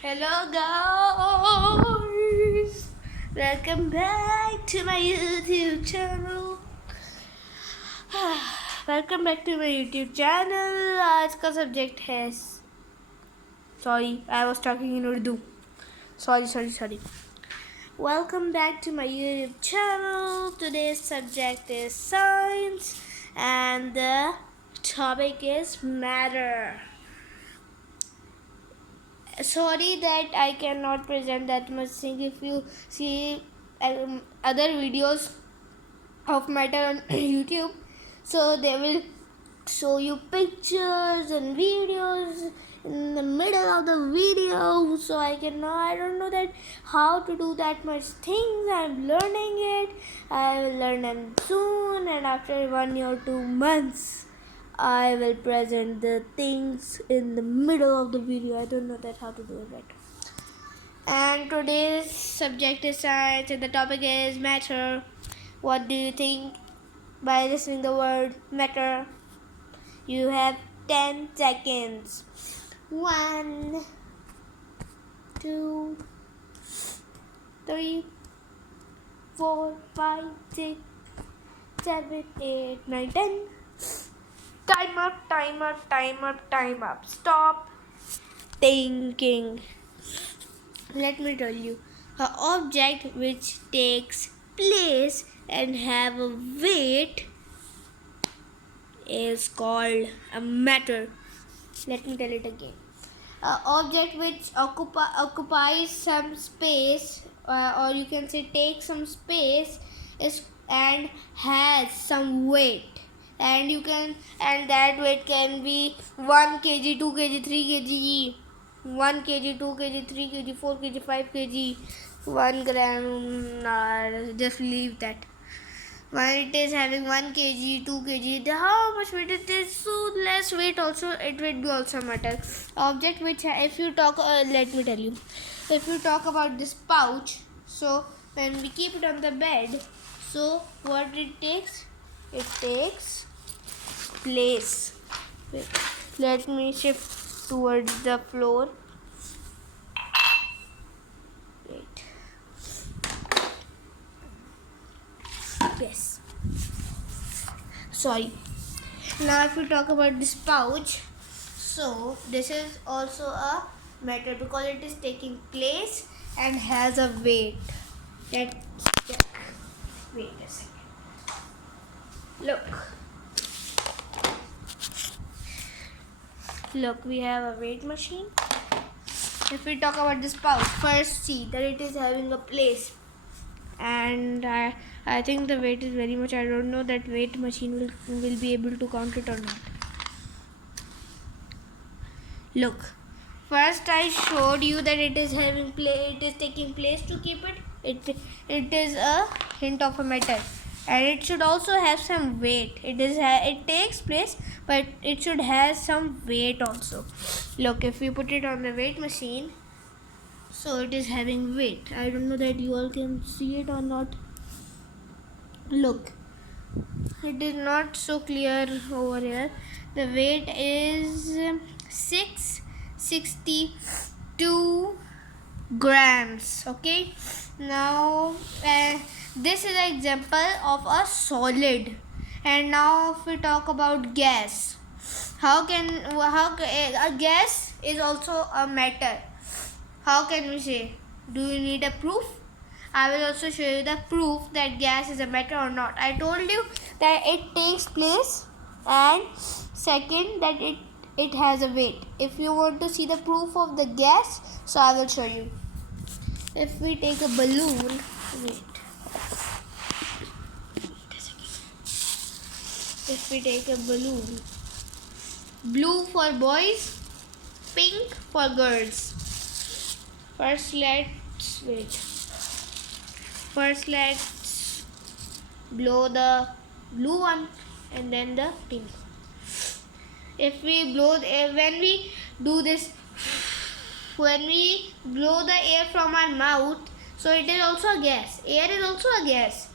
Hello guys, welcome back to my YouTube channel. Welcome back to my YouTube channel. आज का subject है Sorry, I was talking in Urdu. Sorry. Welcome back to my YouTube channel. Today's subject is science and the topic is matter. Sorry that I cannot present that much thing. If you see other videos of matter on YouTube, so they will show you pictures and videos in the middle of the video. So I don't know that how to do that much things. I'm learning it. I will learn them soon, and after 1 year or 2 months I will present the things in the middle of the video. I don't know that how to do it right. And today's subject is science and the topic is matter. What do you think by listening the word matter? You have 10 seconds. 1, 2, 3, 4, 5, 6, 7, 8, 9, 10. Time up. Stop thinking. Let me tell you. An object which takes place and have a weight is called a matter. Let me tell it again. An object which occupies some space, or you can say takes some space, and has some weight. And that weight can be 1 kg, 2 kg, 3 kg, 1 kg, 2 kg, 3 kg, 4 kg, 5 kg, 1 gram. Just leave that. When it is having 1 kg, 2 kg, how much weight it is, so less weight also, it will be also matter. Object which, if you talk, let me tell you. If you talk about this pouch, so when we keep it on the bed, so what it takes? It takes place. Wait, let me shift towards the floor. Wait. Yes. Sorry. Now if you talk about this pouch, so this is also a matter because it is taking place and has a weight. Let's check. Wait a second. Look, we have a weight machine. If we talk about this pouch, first see that it is having a place, and I think the weight is very much. I don't know that weight machine will be able to count it or not. Look, first I showed you that it is having it is taking place to keep it. It is a hint of a matter. And it should also have some weight. It takes place, but it should have some weight also. Look, if we put it on the weight machine, so it is having weight. I don't know that you all can see it or not. Look, it is not so clear over here. The weight is 662 grams. Okay, now this is an example of a solid. And now if we talk about gas, how a gas is also a matter? How can we say? Do you need a proof? I will also show you the proof that gas is a matter or not. I told you that it takes place, and second that it has a weight. If you want to see the proof of the gas, so I will show you. If we take a balloon, if we take a balloon, blue for boys, pink for girls. First let's blow the blue one and then the pink. If we blow when we do this, when we blow the air from our mouth, so it is also a gas. Air is also a gas.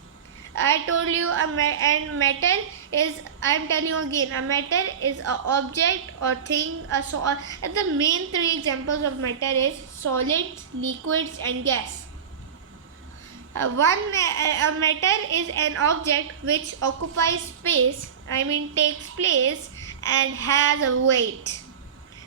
I told you and matter is, I'm telling you again, a matter is a object or thing. And the main three examples of matter is solids, liquids, and gas. A matter is an object which occupies space, takes place and has a weight.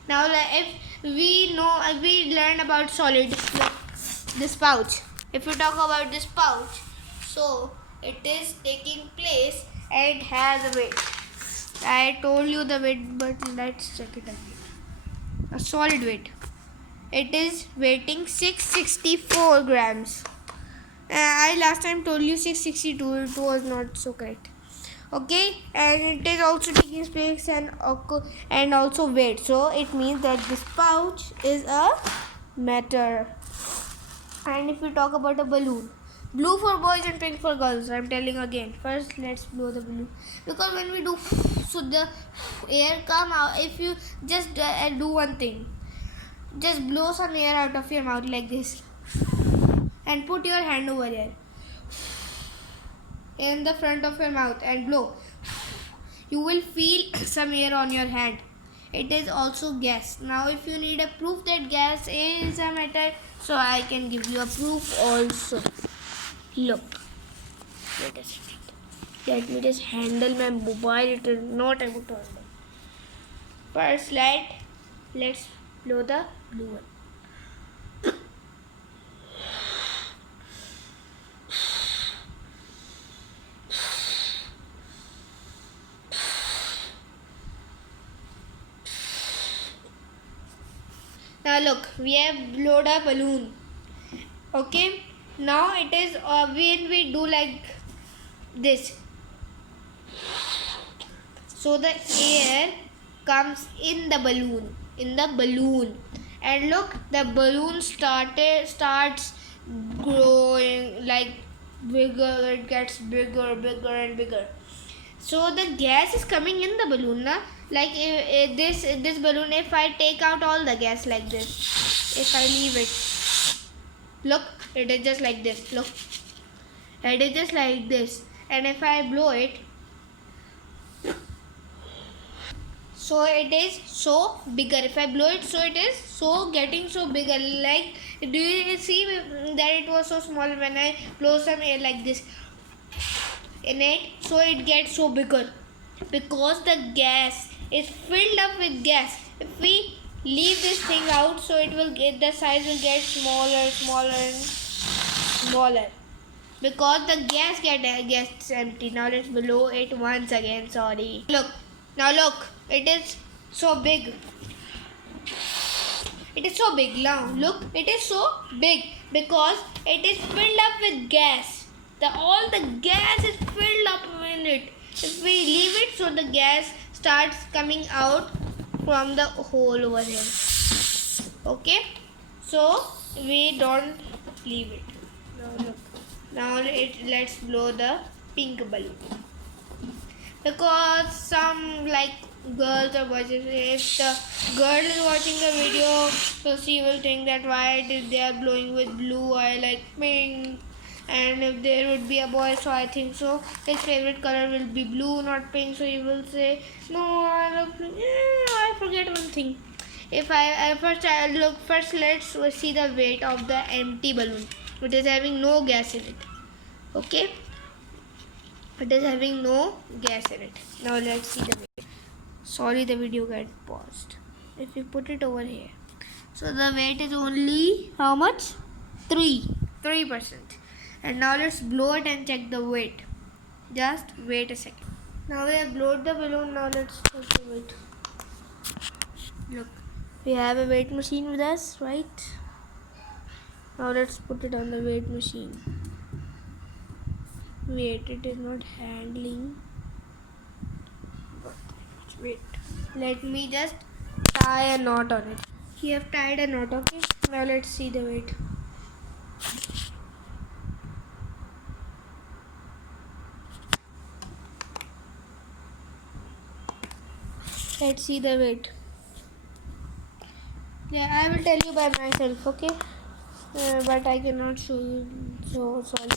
Now, if we learn about solid, this pouch. If you talk about this pouch, so it is taking place and has a weight. I told you the weight, but let's check it again. A solid weight. It is weighing 664 grams. I last time told you 662. It was not so correct. Okay, and it is also taking space and also weight. So it means that this pouch is a matter. And if we talk about a balloon, blue for boys and pink for girls. I'm telling again. First, let's blow the balloon, because when we do, so the air come out. If you just do one thing, just blow some air out of your mouth like this, and put your hand over here in the front of your mouth and blow. You will feel some air on your hand. It is also gas. Now if you need a proof that gas is a matter, so I can give you a proof also. Look, wait a second. Let me just handle my mobile. It is not able to handle. First, let's blow the blue one. Now look, we have blown a balloon. Okay, now it is when we do like this, so the air comes in the balloon, and look, the balloon starts growing like bigger. It gets bigger and bigger. So the gas is coming in the balloon, na? Like this balloon, if I take out all the gas like this, if I leave it, look, it is just like this. Look, it is just like this. And if I blow it, so it is so bigger. If I blow it, so it is so getting so bigger. Like, do you see that it was so small when I blow some air like this in it, so it gets so bigger, because the gas is filled up with gas. If we leave this thing out, so it will get, the size will get smaller and smaller, because the gas gets empty. Now let's blow it once again. Sorry. Look, it is so big. It is so big now. Look, it is so big because it is filled up with gas. All the gas is filled up in it. If we leave it, so the gas starts coming out from the hole over here. Okay, so we don't leave it. Now look. Now let's blow the pink balloon, because some like girls or boys, if the girl is watching the video, so she will think that why they are blowing with blue, I like pink. And if there would be a boy, so I think so his favorite color will be blue, not pink. So he will say, no, I love pink. I forget one thing. If first let's see the weight of the empty balloon. It is having no gas in it. Okay, it is having no gas in it. Now let's see the weight. Sorry, the video got paused. If we put it over here, so the weight is only how much? 3%. And now let's blow it and check the weight. Just wait a second. Now we have blown the balloon. Now let's check the weight. Look, we have a weight machine with us, right? Now let's put it on the weight machine. Wait, it is not handling. Wait, let me just tie a knot on it. We have tied a knot. Okay, now let's see the weight. Let's see the weight. Yeah, I will tell you by myself, okay? But I cannot show you, so sorry.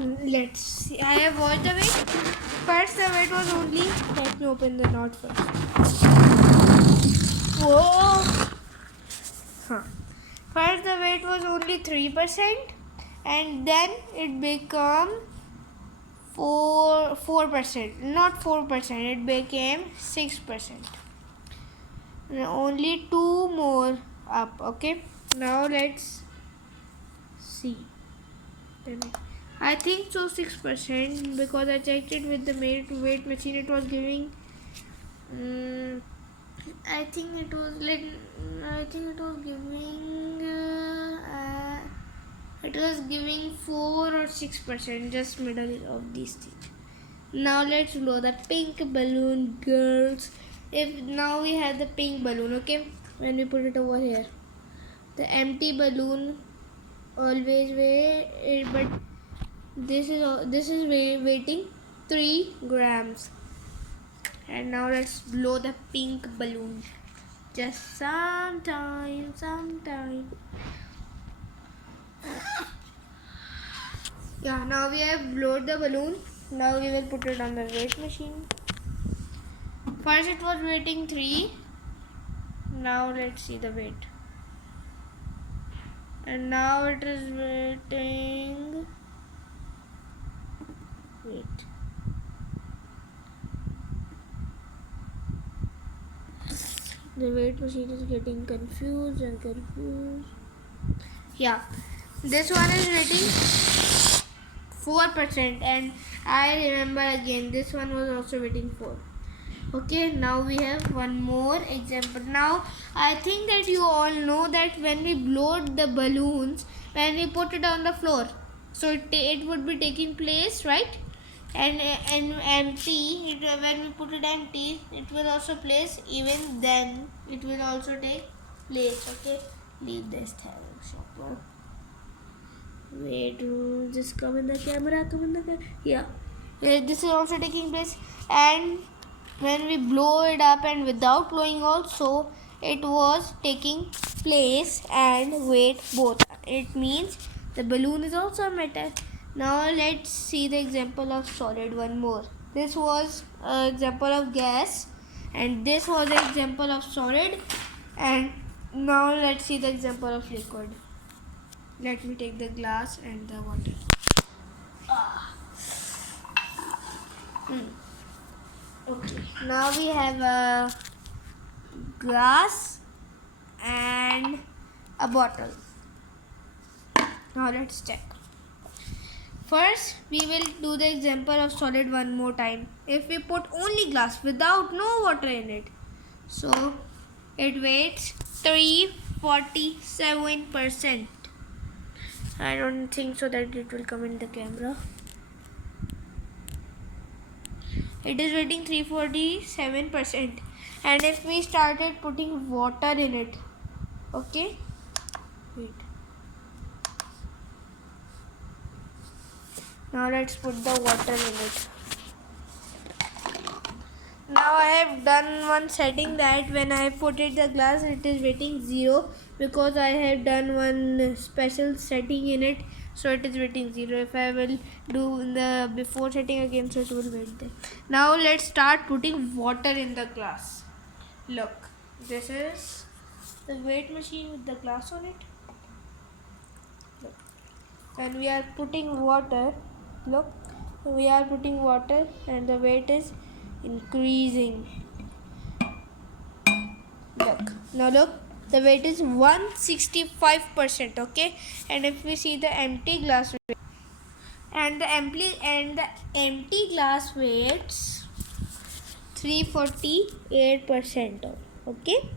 Let's see. I have watched the weight. First, the weight was only. Let me open the knot first. Whoa! Huh. First, the weight was only 3%, and then it became 4%. Not 4%. It became 6%. Only 2 more up. Okay. Now let's see. I think so 6% because I checked it with the weight machine. It was giving. I think it was giving. It was giving 4 or 6%, just middle of these things. Now let's blow the pink balloon, girls. If now we have the pink balloon, okay. When we put it over here, the empty balloon always weigh, but this is weighting 3 grams. And now let's blow the pink balloon. Just sometime. Yeah, now we have blown the balloon. Now we will put it on the weight machine. First it was weighting 3. Now let's see the weight. And now it is weighting. Wait. The weight machine is getting confused. Yeah, this one is weighting 4%, and I remember again this one was also weighting 4. Okay, now we have one more example. Now I think that you all know that when we blow the balloons, when we put it on the floor, so it would be taking place, right? And empty, when we put it empty, it will also place. Even then it will also take place. Okay, leave this thing. Wait, just come in the camera. Yeah, this is also taking place. And when we blow it up and without blowing also, it was taking place and weight both. It means the balloon is also a metal. Now let's see the example of solid one more. This was an example of gas, and this was an example of solid. And now let's see the example of liquid. Let me take the glass and the water. Okay, now we have a glass and a bottle. Now let's check. First, we will do the example of solid one more time. If we put only glass without no water in it, so it weighs 347%. I don't think so that it will come in the camera. It is weighting 347%. And if we started putting water in it, okay, wait. Now let's put the water in it. Now I have done one setting that when I put it the glass, it is weighting 0 because I have done one special setting in it, so it is weighting 0. If I will do the before setting again, so it will weight there. Now let's start putting water in the glass. Look, this is the weight machine with the glass on it. Look. And we are putting water. Look, we are putting water and the weight is increasing. Look, now look, the weight is 165%. Okay, and if we see the empty glass weight, and the empty glass weights 348%. Okay,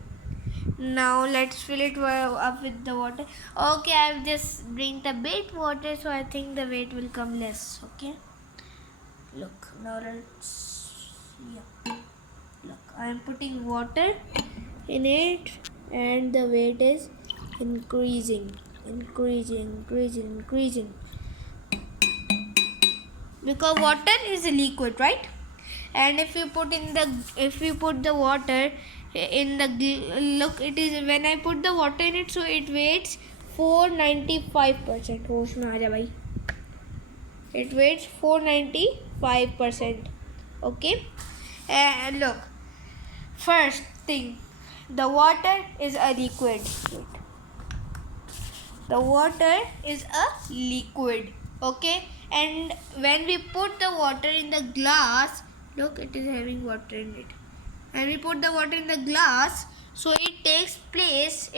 now let's fill it up with the water. Okay, I'll just bring the bait water, so I think the weight will come less. Okay, look, now let's, yeah, look, I am putting water in it and the weight is increasing because water is a liquid, right? And if you put the water in the look, it is when I put the water in it, so it weighs 495%. होश में आ जा भाई. It weighs 495%. Okay, and look, first thing, the water is a liquid. The water is a liquid. Okay, and when we put the water in the glass, look, it is having water in it. When we put the water in the glass, so it takes place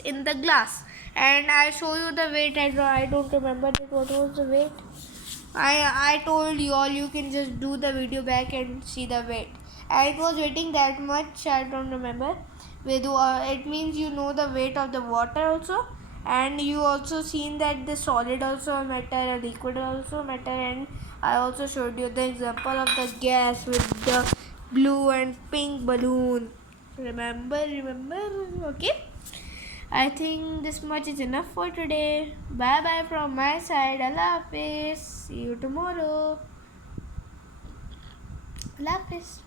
in the glass. And I show you the weight. I don't remember what was the weight. I told you all, you can just do the video back and see the weight. It was weighting that much, I don't remember. It means you know the weight of the water also, and you also seen that the solid also matter, a liquid also matter. And I also showed you the example of the gas with the blue and pink balloon. Remember? Okay, I think this much is enough for today. Bye bye from my side. Allah Hafiz. See you tomorrow. Allah Hafiz.